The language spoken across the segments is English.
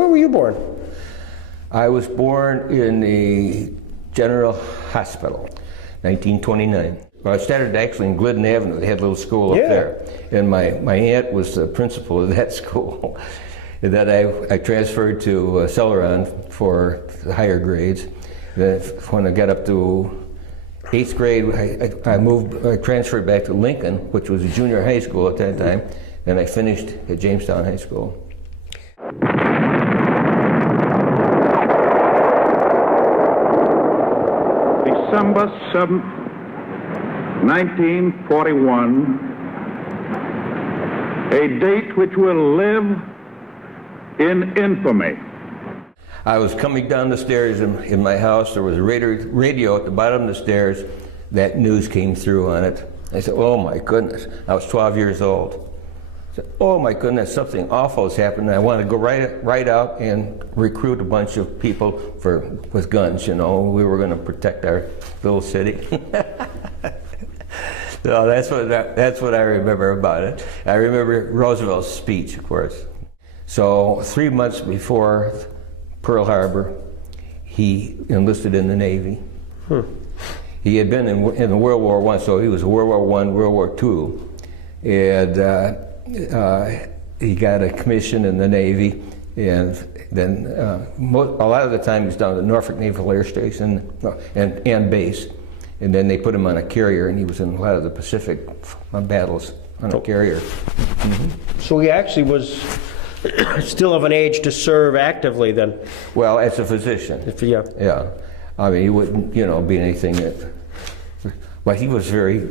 Where were you born? I was born in the General Hospital, 1929. Well, I started actually in Glidden Avenue. They had a little school up there. And my aunt was the principal of that school. And then I transferred to Celeron for the higher grades. Then when I got up to 8th grade, I transferred back to Lincoln, which was a junior high school at that time, and I finished at Jamestown High School. December 7th, 1941, a date which will live in infamy. I was coming down the stairs in my house. There was a radio at the bottom of the stairs. That news came through on it. I said, oh my goodness. I was 12 years old. I said, oh my goodness, something awful has happened. I want to go right out and recruit a bunch of people with guns, you know. We were going to protect our little city. So that's what I remember about it. I remember Roosevelt's speech, of course. So 3 months before Pearl Harbor, he enlisted in the Navy. He had been in World War I, so he was World War I, World War II. And he got a commission in the Navy, and then a lot of the time he was down at Norfolk Naval Air Station and base. And then they put him on a carrier, and he was in a lot of the Pacific battles on a carrier. So he actually was still of an age to serve actively then? Well, as a physician. Yeah. I mean, he wouldn't, be anything that... But he was very,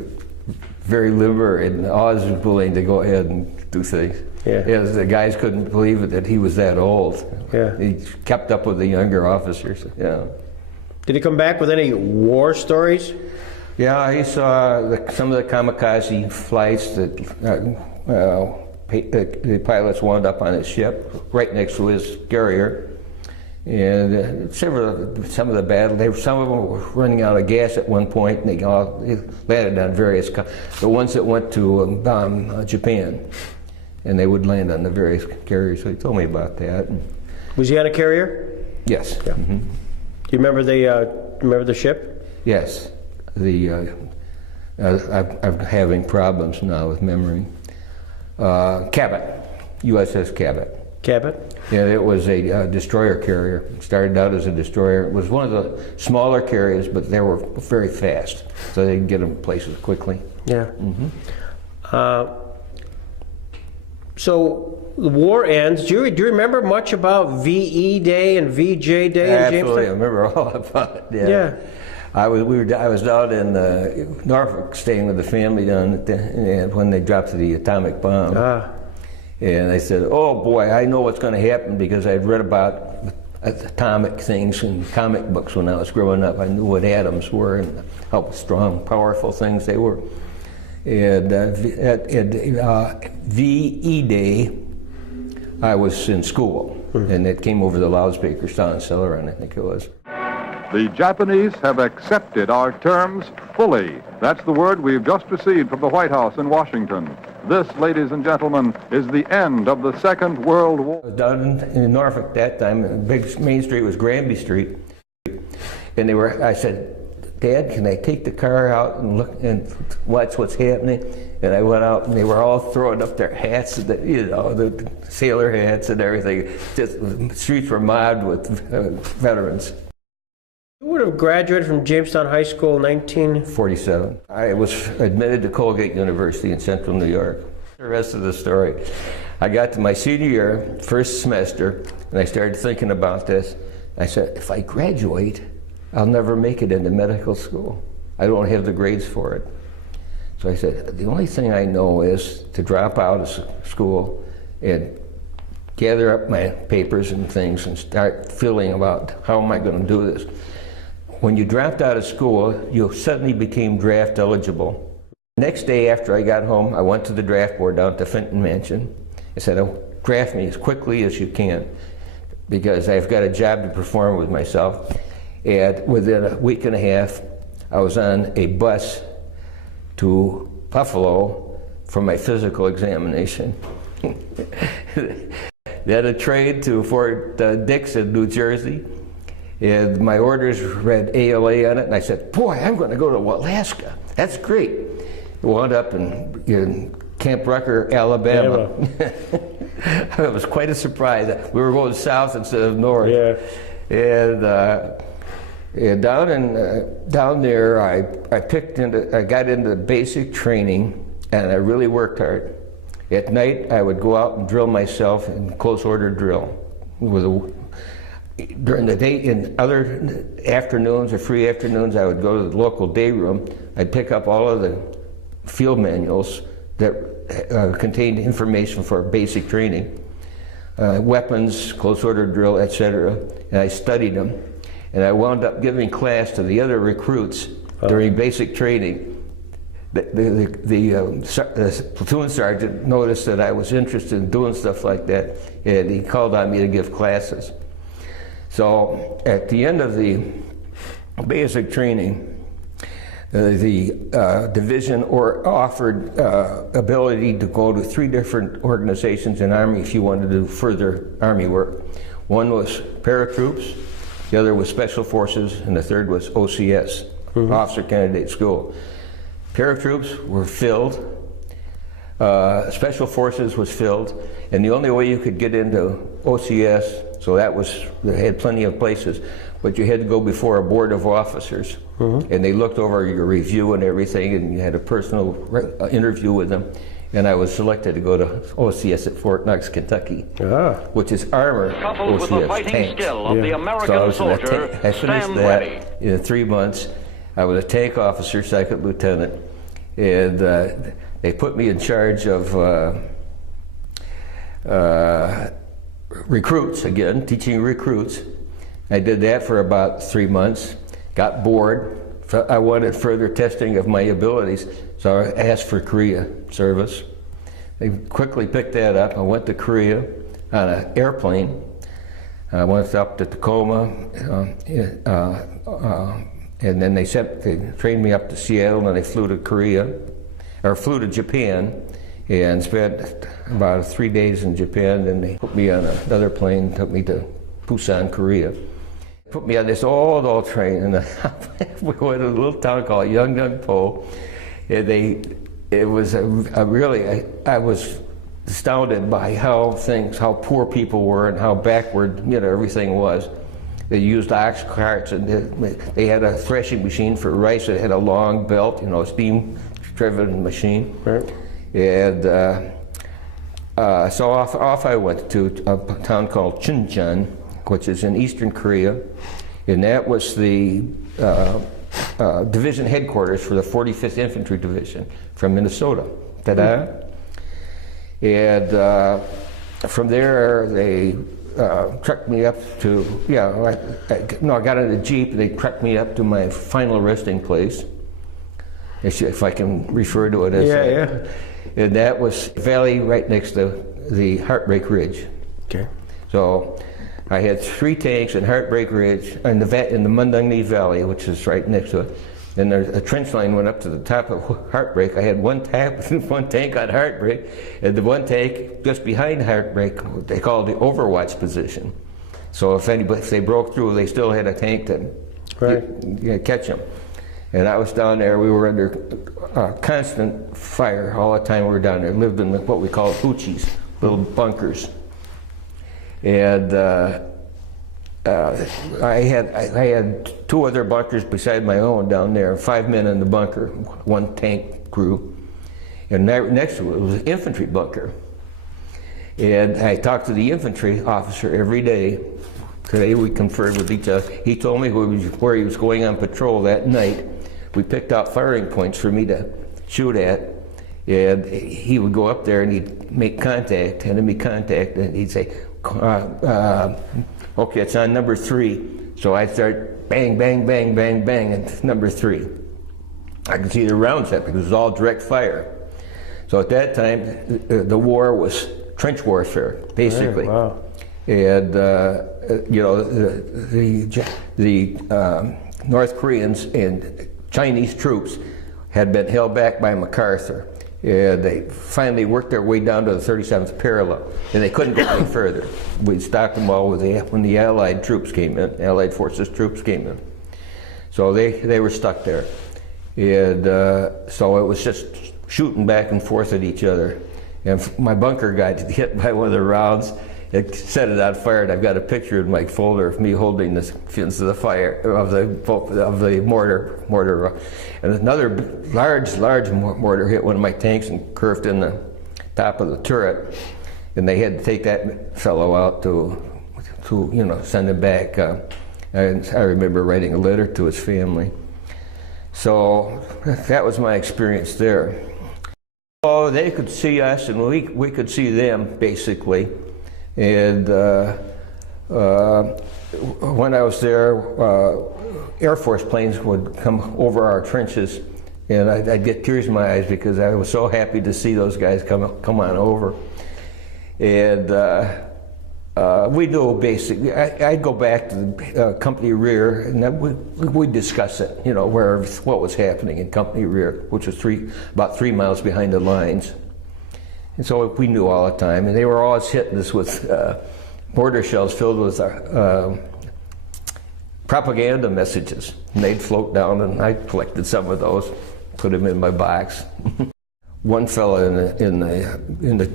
very limber and always willing to go ahead and do things. Yeah. The guys couldn't believe it that he was that old. Yeah. He kept up with the younger officers. Yeah. Did he come back with any war stories? Yeah, he saw some of the kamikaze flights that the pilots wound up on his ship, right next to his carrier. And some of the battles, some of them were running out of gas at one point, and they landed on various, the ones that went to bomb Japan, and they would land on the various carriers, so he told me about that. Was he on a carrier? Yes. Yeah. Do you remember the ship? Yes. I'm having problems now with memory. Cabot, USS Cabot. Cabot? Yeah, it was a destroyer carrier. It started out as a destroyer. It was one of the smaller carriers, but they were very fast, so they could get them places quickly. Yeah. So the war ends. Do you remember much about VE Day and VJ Day in Jamestown? Absolutely, I remember all about it. Yeah. I was down in Norfolk, staying with the family down and when they dropped the atomic bomb. And I said, oh boy, I know what's going to happen because I'd read about atomic things in comic books when I was growing up. I knew what atoms were and how strong, powerful things they were. And at VE Day, I was in school, and it came over the loudspeakers down in Celeron, I think it was. The Japanese have accepted our terms fully. That's the word we've just received from the White House in Washington. This, ladies and gentlemen, is the end of the Second World War. Down in Norfolk that time, the big main street was Granby Street. And I said, Dad, can I take the car out and look and watch what's happening? And I went out and they were all throwing up their hats, the sailor hats and everything. Just, the streets were mobbed with veterans. You would have graduated from Jamestown High School in 1947. I was admitted to Colgate University in Central New York. The rest of the story. I got to my senior year, first semester, and I started thinking about this. I said, if I graduate, I'll never make it into medical school. I don't have the grades for it. So I said, the only thing I know is to drop out of school and gather up my papers and things and start feeling about how am I going to do this. When you dropped out of school, you suddenly became draft eligible. Next day after I got home, I went to the draft board down at the Fenton Mansion. I said, oh, draft me as quickly as you can because I've got a job to perform with myself. And within a week and a half, I was on a bus to Buffalo for my physical examination. Then a train to Fort Dix in New Jersey. And my orders read ALA on it, and I said, boy, I'm going to go to Alaska. That's great. Wound up in Camp Rucker, Alabama. It was quite a surprise. We were going south instead of north. Yeah. And down there, I got into basic training, and I really worked hard. At night, I would go out and drill myself in close order drill. During the day, in other afternoons or free afternoons, I would go to the local day room. I'd pick up all of the field manuals that contained information for basic training, weapons, close order drill, etc. And I studied them. And I wound up giving class to the other recruits during basic training. The platoon sergeant noticed that I was interested in doing stuff like that, and he called on me to give classes. So at the end of the basic training, the division offered ability to go to 3 different organizations in Army if you wanted to do further Army work. One was paratroops, the other was Special Forces, and the third was OCS, Officer Candidate School. Paratroops were filled, Special Forces was filled, and the only way you could get into OCS, so they had plenty of places, but you had to go before a board of officers, and they looked over your review and everything, and you had a personal interview with them, and I was selected to go to OCS at Fort Knox, Kentucky, which is armor Coupled with the OCS fighting tanks. skill of the American So soldier, I finished stand that ready. in 3 months. I was a tank officer, 2nd lieutenant, and they put me in charge of recruits again, teaching recruits. I did that for about 3 months, got bored. I wanted further testing of my abilities, so I asked for Korea service. They quickly picked that up. I went to Korea on an airplane. I went up to Tacoma, and then they trained me up to Seattle, and I flew to flew to Japan, and spent about 3 days in Japan. Then they put me on another plane, took me to Busan, Korea. Put me on this old train, and we went to a little town called Yeongdeungpo, and it was I was astounded by how poor people were and how backward everything was. They used ox carts, and they had a threshing machine for rice that had a long belt, steam-driven machine. Right. And so off I went to a town called Chuncheon, which is in eastern Korea, and that was the division headquarters for the 45th Infantry Division from Minnesota. Ta-da! And from there they trucked me up to, I got in a Jeep, and they trucked me up to my final resting place, if I can refer to it as that. And that was a valley right next to the Heartbreak Ridge. Okay. So I had 3 tanks in Heartbreak Ridge in the Mundungni Valley, which is right next to it. And a trench line went up to the top of Heartbreak. I had one tank on Heartbreak, and the one tank just behind Heartbreak, they called the Overwatch position. So if they broke through, they still had a tank to catch them. And I was down there. We were under constant fire all the time we were down there. Lived in what we call hoochies, little bunkers. And I had 2 other bunkers beside my own down there. 5 men in the bunker, 1 tank crew. And next to it was an infantry bunker. And I talked to the infantry officer every day. Today we conferred with each other. He told me where he was going on patrol that night. We picked out firing points for me to shoot at, and he would go up there and he'd make contact, enemy contact, and he'd say, okay, it's on number 3. So I start bang, bang, bang, bang, bang, and number 3. I could see the rounds up because it was all direct fire. So at that time, the war was trench warfare, basically. Wow. And the North Koreans and Chinese troops had been held back by MacArthur. They finally worked their way down to the 37th parallel, and they couldn't go any further. We stopped them all when the Allied troops came in, Allied forces troops came in. So they were stuck there. And so it was just shooting back and forth at each other. And my bunker got hit by one of the rounds. It set it on fire, and I've got a picture in my folder of me holding the fins of the fire of the mortar. And another large mortar hit one of my tanks and curved in the top of the turret. And they had to take that fellow out to send him back. And I remember writing a letter to his family. So that was my experience there. Oh, they could see us, and we could see them, basically. And when I was there, Air Force planes would come over our trenches, and I'd get tears in my eyes because I was so happy to see those guys come on over. And we do basically, I'd go back to the company rear, and we'd discuss it, what was happening in company rear, which was about 3 miles behind the lines. And so we knew all the time, and they were always hitting us with mortar shells filled with propaganda messages. And they'd float down, and I collected some of those, put them in my box. One fellow in the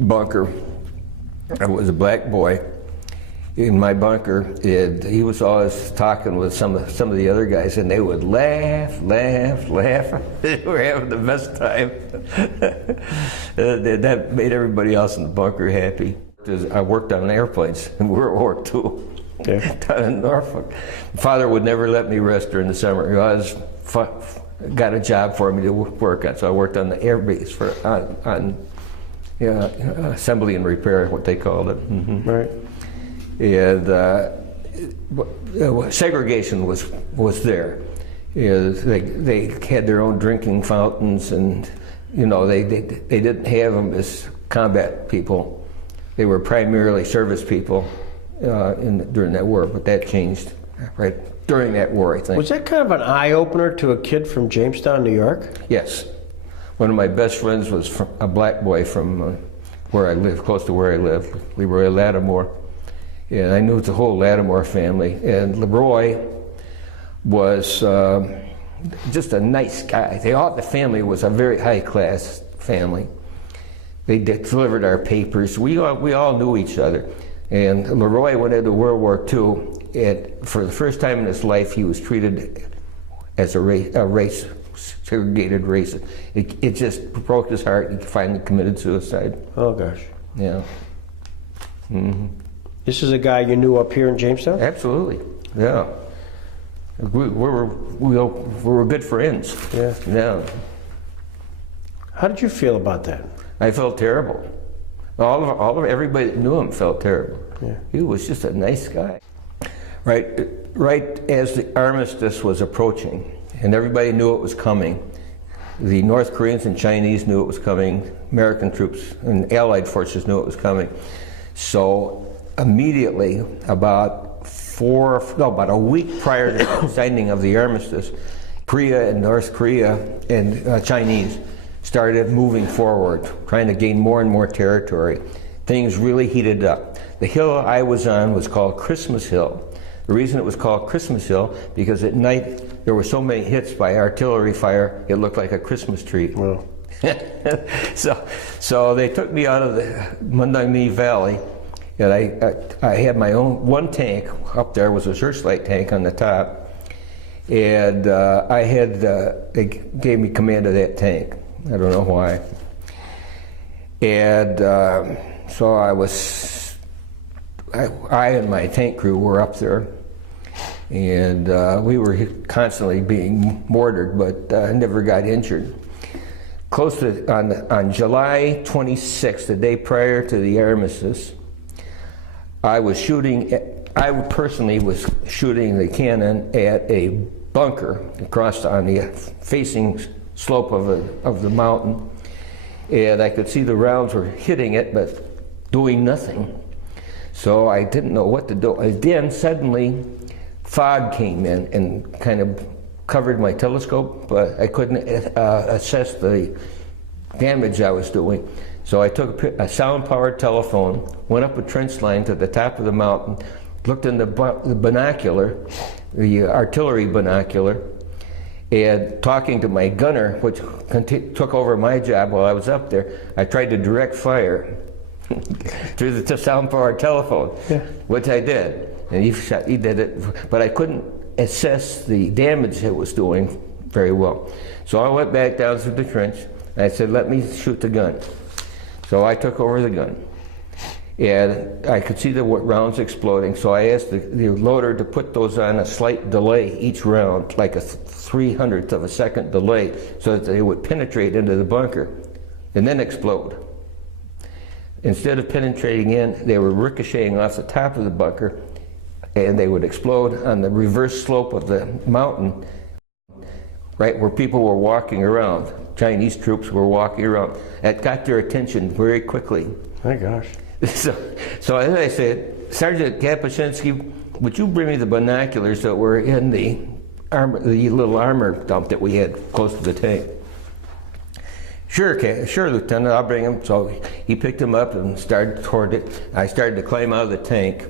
bunker, I was a black boy in my bunker, and he was always talking with some of the other guys, and they would laugh. They were having the best time. That made everybody else in the bunker happy. I worked on airplanes in World War II down in Norfolk. Father would never let me rest during the summer. He always got a job for me to work on, so I worked on the air base on assembly and repair, what they called it. Mm-hmm. Right. And segregation was there. They had their own drinking fountains, and they didn't have them as combat people. They were primarily service people during that war, but that changed right during that war, I think. Was that kind of an eye-opener to a kid from Jamestown, New York? Yes. One of my best friends was a black boy from where I live, close to where I live, Leroy Lattimore. And I knew the whole Lattimore family. And Leroy was just a nice guy. The family was a very high-class family. They delivered our papers. We all knew each other. And Leroy went into World War II, and for the first time in his life, he was treated as a race, segregated race. It just broke his heart. He finally committed suicide. Oh gosh. Yeah. Mm-hmm. This is a guy you knew up here in Jamestown? Absolutely. Yeah. We were good friends. Yeah. Yeah. How did you feel about that? I felt terrible. All of everybody that knew him felt terrible. Yeah. He was just a nice guy. Right as the armistice was approaching, and everybody knew it was coming. The North Koreans and Chinese knew it was coming. American troops and Allied forces knew it was coming. So immediately, about a week prior to the signing of the armistice, Korea and North Korea and Chinese started moving forward, trying to gain more and more territory. Things really heated up. The hill I was on was called Christmas Hill. The reason it was called Christmas Hill, because at night there were so many hits by artillery fire, it looked like a Christmas tree. Wow. So they took me out of the Mundangni Valley, and I had my own one tank. Up there was a Searchlight Tank on the top, and they gave me command of that tank. I don't know why. And so I and my tank crew were up there, and we were constantly being mortared, but never got injured. Close to on July 26th, the day prior to the armistice, I personally was shooting the cannon at a bunker across on the facing slope of the mountain, and I could see the rounds were hitting it, but doing nothing. So I didn't know what to do. And then suddenly, fog came in and kind of covered my telescope, but I couldn't assess the damage I was doing. So I took a sound-powered telephone, went up a trench line to the top of the mountain, looked in the binocular, the artillery binocular, and talking to my gunner, which took over my job while I was up there, I tried to direct fire through the sound-powered telephone, yeah. Which I did. And he did it, but I couldn't assess the damage it was doing very well. So I went back down through the trench, and I said, let me shoot the gun. So I took over the gun. And I could see the rounds exploding, so I asked the loader to put those on a slight delay each round, like a 300th of a second delay, so that they would penetrate into the bunker and then explode. Instead of penetrating in, they were ricocheting off the top of the bunker, and they would explode on the reverse slope of the mountain, right where people were walking around. Chinese troops were walking around. That got their attention very quickly. My gosh. So as I said, Sergeant Kapuscinski, would you bring me the binoculars that were in the little armor dump that we had close to the tank? Sure, Lieutenant, I'll bring them. So he picked them up and started toward it. I started to climb out of the tank.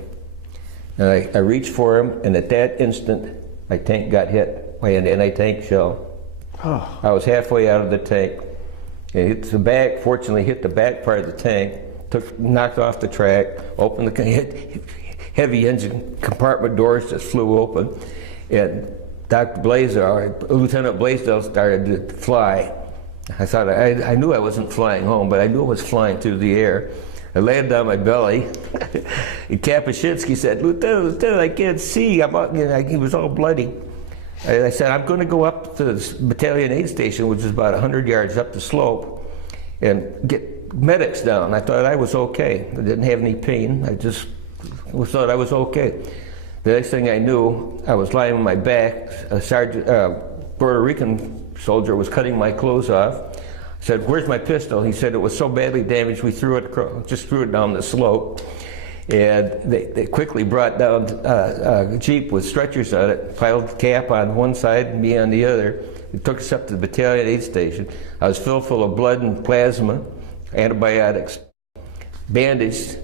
And I reached for him, and at that instant, my tank got hit by an anti-tank shell. Oh. I was halfway out of the tank. It hit the back, fortunately hit the back part of the tank, knocked off the track, opened the heavy engine compartment doors just flew open, and Lieutenant Blaisdell started to fly. I thought, I knew I wasn't flying home, but I knew I was flying through the air. I landed on my belly, and Kapuscinski said, Lieutenant, I can't see. He was all bloody. I said, I'm going to go up to the battalion aid station, which is about 100 yards up the slope, and get medics down. I thought I was okay. I didn't have any pain. I just thought I was okay. The next thing I knew, I was lying on my back. A Puerto Rican soldier was cutting my clothes off. I said, where's my pistol? He said it was so badly damaged we just threw it down the slope. And they quickly brought down a Jeep with stretchers on it, piled Cap on one side and me on the other. It took us up to the battalion aid station. I was filled full of blood and plasma, antibiotics, bandaged,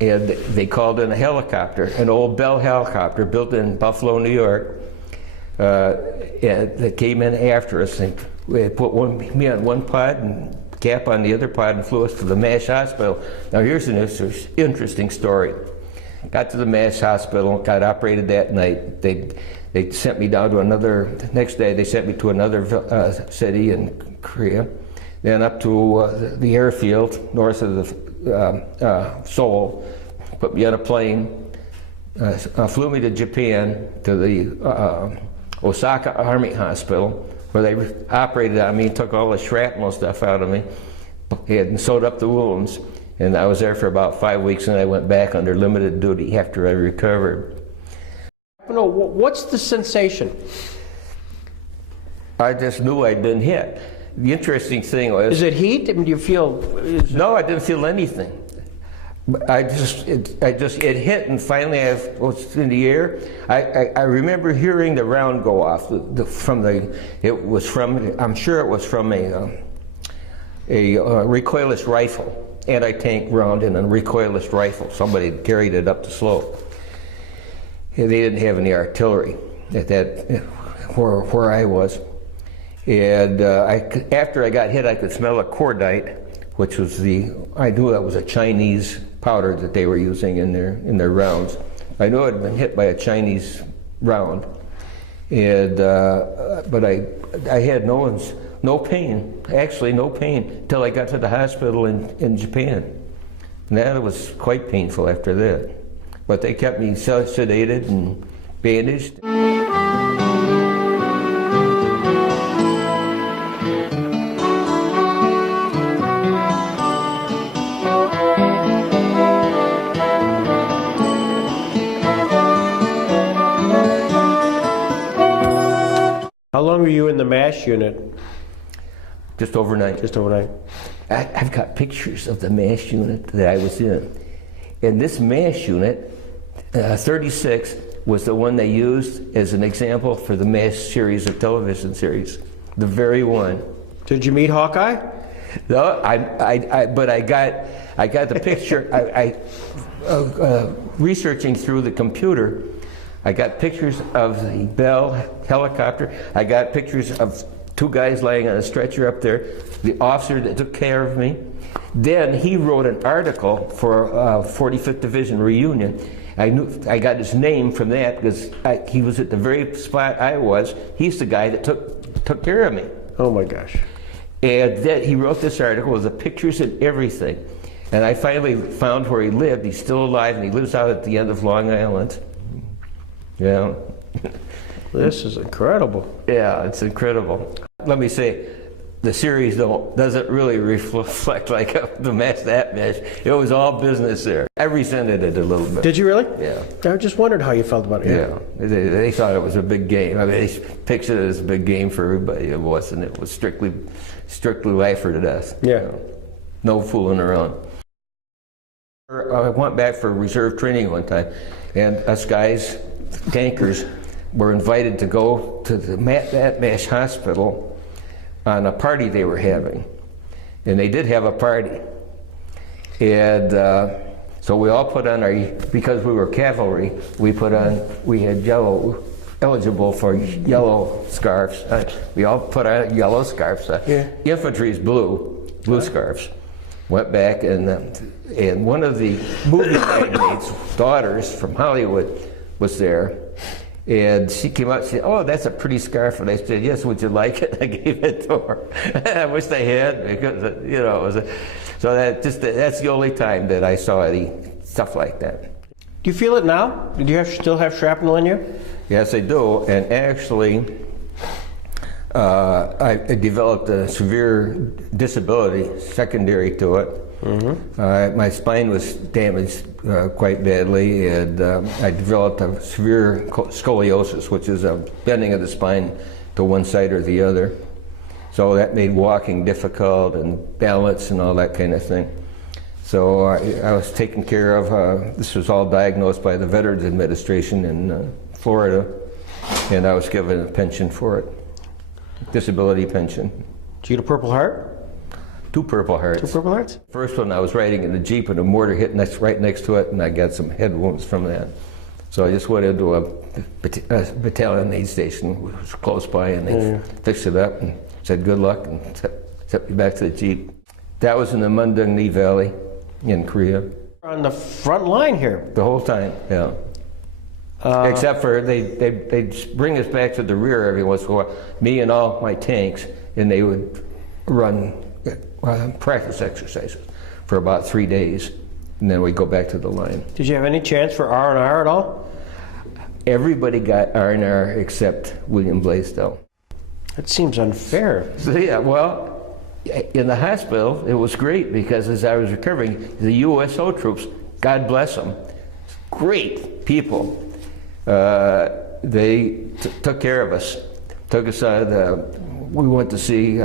and they called in a helicopter, an old Bell helicopter built in Buffalo, New York. And they came in after us and they put me on one pod and Cap on the other pod and flew us to the MASH hospital. Now here's an interesting story. Got to the MASH hospital, got operated that night. They sent me down to next day they sent me to another city in Korea, then up to the airfield north of the Seoul, put me on a plane, flew me to Japan to the Osaka Army Hospital, where they operated on me, took all the shrapnel stuff out of me, and sewed up the wounds. And I was there for about 5 weeks, and I went back under limited duty after I recovered. No, what's the sensation? I just knew I'd been hit. The interesting thing was... Is it heat? I mean, do you feel... No, I didn't feel anything. It hit, and finally I was in the air. I remember hearing the round go off I'm sure it was from a recoilless rifle, anti-tank round in a recoilless rifle. Somebody carried it up the slope. And they didn't have any artillery at where I was. And after I got hit, I could smell a cordite, which was I knew that was a Chinese powder that they were using in their rounds. I knew I'd been hit by a Chinese round, and but I had no pain, actually no pain, until I got to the hospital in Japan. And that was quite painful after that. But they kept me sedated and bandaged. How long were you in the MASH unit? Just overnight. Just overnight. I've got pictures of the MASH unit that I was in. And this MASH unit, 36, was the one they used as an example for the MASH series of television series. The very one. Did you meet Hawkeye? No, but I got the picture. Researching through the computer, I got pictures of the Bell helicopter. I got pictures of 2 guys laying on a stretcher up there, the officer that took care of me. Then he wrote an article for 45th Division reunion. I got his name from that because he was at the very spot I was. He's the guy that took care of me. Oh my gosh. And then he wrote this article with the pictures and everything. And I finally found where he lived. He's still alive, and he lives out at the end of Long Island. Yeah. This is incredible. Yeah, it's incredible. Let me say, the series doesn't really reflect like that mesh. It was all business there. I resented it a little bit. Did you really? Yeah. I just wondered how you felt about it. Yeah. They thought it was a big game. I mean, they pictured it as a big game for everybody. It wasn't. It was strictly life or to death. Yeah. No fooling around. I went back for reserve training one time, and us guys, tankers, were invited to go to the Matsu Hospital on a party they were having. And they did have a party. And so we all put on because we were cavalry, we had eligible for yellow scarves. We all put on yellow scarves. Infantry's blue scarves. Went back, and one of the movie magnates' daughters from Hollywood was there. And she came out and said, "Oh, that's a pretty scarf." And I said, "Yes, would you like it?" I gave it to her. I wish they had, because it was so that's the only time that I saw any stuff like that. Do you feel it now? Do you still have shrapnel in you? Yes, I do. And actually, I developed a severe disability secondary to it. Mm-hmm. My spine was damaged quite badly, and I developed a severe scoliosis, which is a bending of the spine to one side or the other. So that made walking difficult and balance and all that kind of thing. So I was taken care of. This was all diagnosed by the Veterans Administration in Florida, and I was given a pension for it, disability pension. Did you get a Purple Heart? 2 Purple Hearts. 2 Purple Hearts? First one, I was riding in a Jeep and a mortar hit right next to it, and I got some head wounds from that. So I just went into a battalion aid station, which was close by, and they fixed it up and said good luck and sent me back to the Jeep. That was in the Mundungni Valley in Korea. On the front line here. The whole time, yeah. Except for they'd bring us back to the rear every once in a while, me and all my tanks, and they would run practice exercises for about 3 days, and then we go back to the line. Did you have any chance for R&R at all? Everybody got R&R except William Blaisdell. That seems unfair. So, yeah, well, in the hospital, it was great because as I was recovering, the USO troops, God bless them, great people. They took care of us. Took us we went to see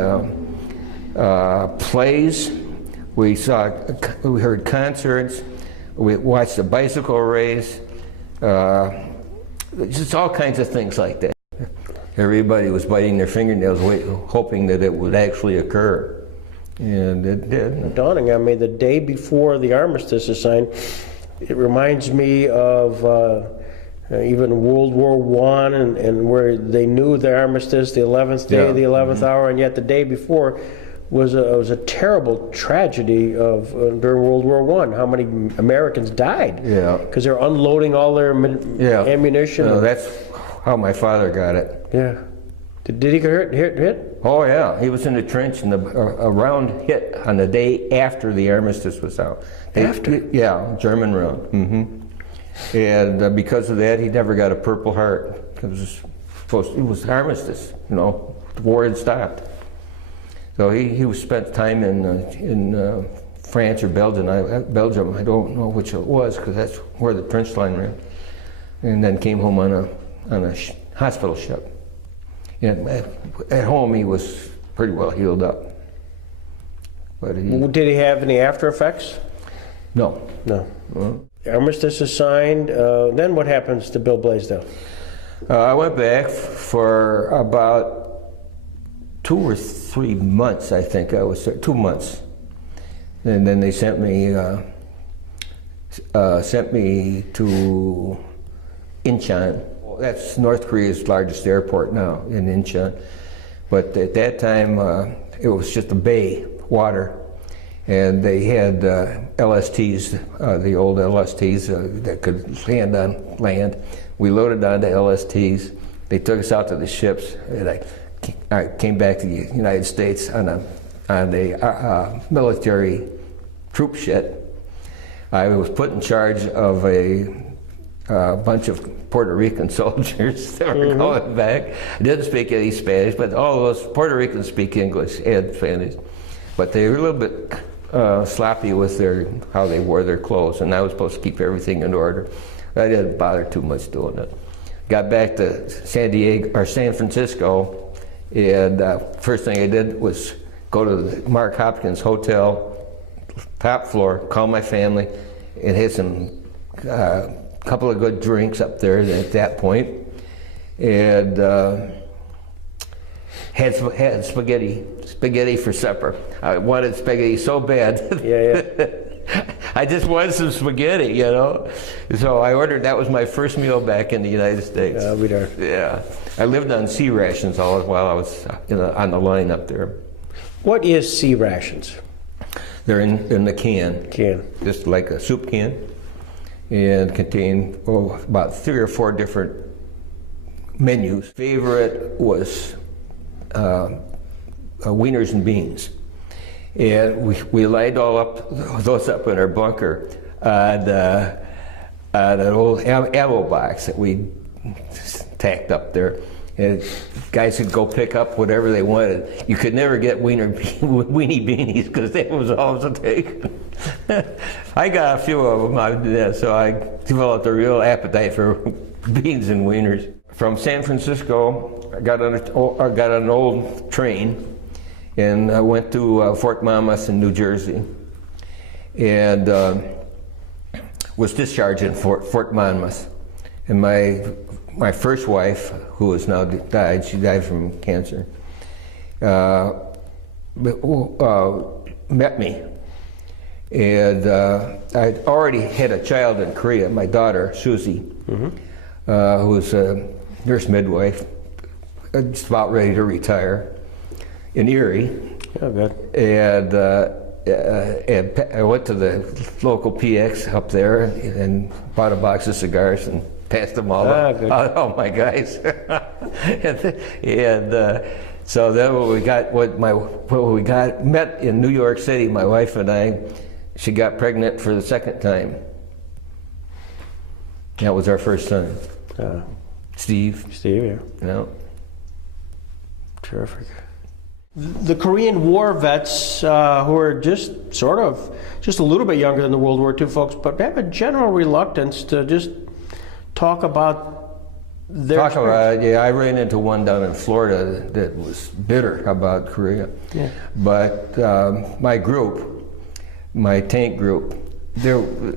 plays. We heard concerts. We watched a bicycle race. Just all kinds of things like that. Everybody was biting their fingernails, hoping that it would actually occur, and it did. Dawning on me, the day before the armistice is signed, it reminds me of even World War I, and where they knew the armistice, the 11th day, the 11th hour, and yet the day before was a terrible tragedy of during World War I. How many Americans died? Yeah, because they're unloading all their ammunition. No, that's how my father got it. Yeah. Did he get hit? Oh yeah, he was in the trench, and a round hit on the day after the armistice was out. Yeah, German round. Mm-hmm. And because of that, he never got a Purple Heart. It was armistice. The war had stopped. So he spent time in France or Belgium. I don't know which it was, because that's where the trench line ran. And then came home on a hospital ship. And at home, he was pretty well healed up. But did he have any after effects? No. Armistice is signed. Then what happens to Bill Blaisdell? I went back for about 2 or 3 months, I think I was there, 2 months. And then they sent me to Incheon. That's North Korea's largest airport now, in Incheon. But at that time, it was just a bay, water. And they had LSTs, the old LSTs that could land on land. We loaded onto LSTs. They took us out to the ships, and I came back to the United States on a military troop ship. I was put in charge of a bunch of Puerto Rican soldiers that were going back. I didn't speak any Spanish, but all those Puerto Ricans speak English and Spanish. But they were a little bit sloppy with how they wore their clothes, and I was supposed to keep everything in order. I didn't bother too much doing it. Got back to San Francisco, and first thing I did was go to the Mark Hopkins Hotel, top floor, call my family, and had some couple of good drinks up there at that point, and had spaghetti for supper. I wanted spaghetti so bad. Yeah. I just wanted some spaghetti, you know. So I ordered. That was my first meal back in the United States. We are. Yeah, I lived on sea rations all while I was on the line up there. What is sea rations? They're in the can, just like a soup can, and contain about 3 or 4 different menus. Favorite was wieners and beans. And we laid those up in our bunker on an old ammo box that we tacked up there. And guys could go pick up whatever they wanted. You could never get weenie beanies because that was always a take. I got a few of them, so I developed a real appetite for beans and wieners. From San Francisco, I got on an old train, and I went to Fort Monmouth in New Jersey, and was discharged in Fort Monmouth. And my first wife, who has now died, she died from cancer, met me. And I'd already had a child in Korea, my daughter, Susie, who was a nurse midwife, just about ready to retire, in Erie. Oh, good. And I went to the local PX up there and bought a box of cigars and passed them all all my guys. and so then when we met in New York City, my wife and I, she got pregnant for the second time. That was our first son. Steve. Steve, yeah. Terrific. The Korean War vets who are just a little bit younger than the World War II folks, but have a general reluctance to just talk about their experience. Yeah, I ran into one down in Florida that was bitter about Korea. Yeah. But my group, my tank group,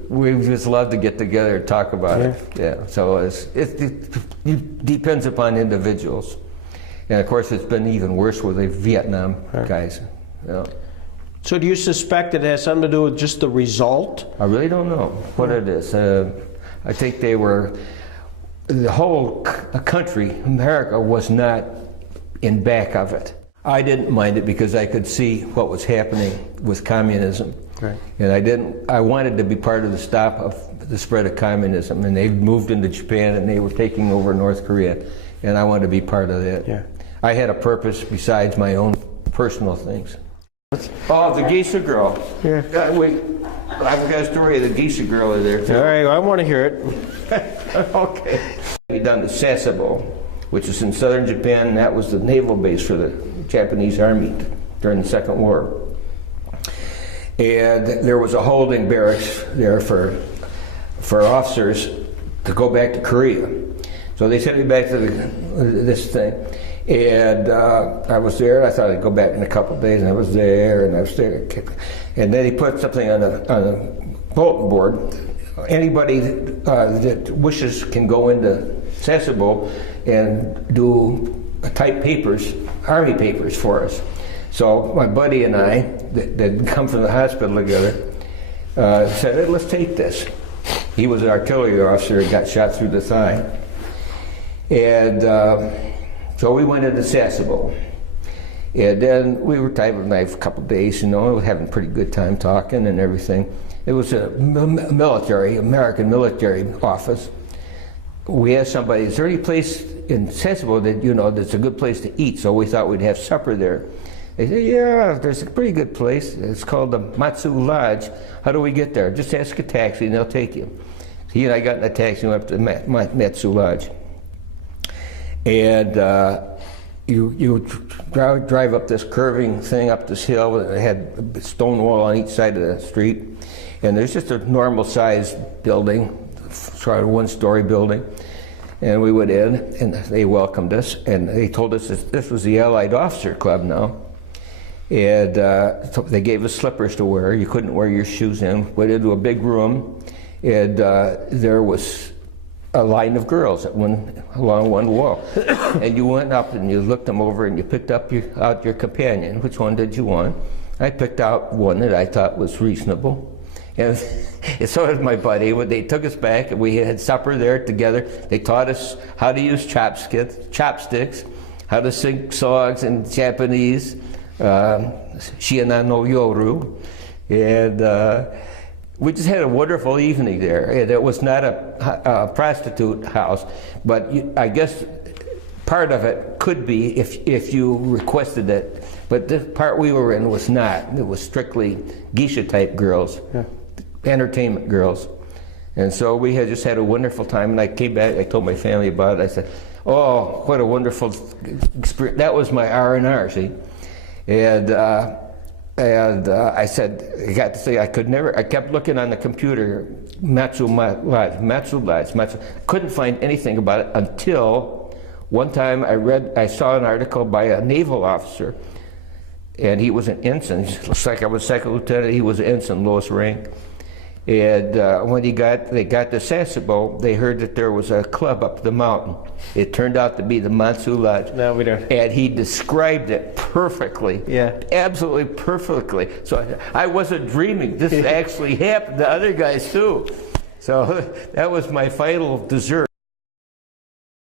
we just love to get together and talk about it. Yeah. So it depends upon individuals. And of course, it's been even worse with the Vietnam guys. Yeah. So do you suspect it has something to do with just the result? I really don't know what it is. I think the whole country, America, was not in back of it. I didn't mind it because I could see what was happening with communism. Right. And I wanted to be part of the stop of the spread of communism. And they moved into Japan and they were taking over North Korea. And I wanted to be part of that. Yeah. I had a purpose besides my own personal things. Oh, the geisha girl. Yeah. Wait, I've got a story of the geisha girl in there too. All right, I want to hear it. Okay. We down to Sasebo, which is in southern Japan, and that was the naval base for the Japanese Army during the Second War. And there was a holding barracks there for officers to go back to Korea. So they sent me back to this thing. And I was there, and I thought I'd go back in a couple of days, and I was there. And then he put something on a bulletin board. Anybody that wishes can go into Sasebo and do type papers, Army papers for us. So my buddy and I, that had come from the hospital together, said, hey, let's take this. He was an artillery officer and got shot through the thigh. And so we went into Sasebo. And then we were typing knife a couple of days, having a pretty good time talking and everything. It was a American military office. We asked somebody, is there any place in Sasebo that, that's a good place to eat? So we thought we'd have supper there. They said, yeah, there's a pretty good place. It's called the Matsu Lodge. How do we get there? Just ask a taxi and they'll take you. He and I got in a taxi and went up to Matsu Lodge. And you drive up this curving thing up this hill. It had a stone wall on each side of the street. And there's just a normal sized building, sort of one-story building. And we went in and they welcomed us and they told us this was the Allied Officer Club now. And so they gave us slippers to wear. You couldn't wear your shoes in. Went into a big room, and there was a line of girls that went along one wall. And you went up and you looked them over and you picked up out your companion. Which one did you want? I picked out one that I thought was reasonable. And so did my buddy. They took us back and we had supper there together. They taught us how to use chopsticks, how to sing songs in Japanese. Shiana no Yoru, and we just had a wonderful evening there. And it was not a prostitute house, but I guess part of it could be if you requested it. But the part we were in was not. It was strictly geisha type girls, entertainment girls. And so we had just had a wonderful time. And I came back. I told my family about it. I said, "Oh, what a wonderful experience!" That was my R&R. See. And I said, I got to say, I kept looking on the computer, Matsu Lodge. Couldn't find anything about it until one time I saw an article by a naval officer, and he was an ensign. Looks like I was second lieutenant, he was an ensign, lowest rank. And when they got to Sasebo, they heard that there was a club up the mountain. It turned out to be the Matsu Lodge. No, we don't. And he described it perfectly. Yeah. Absolutely perfectly. So I wasn't dreaming. This actually happened to other guys too. So that was my final dessert.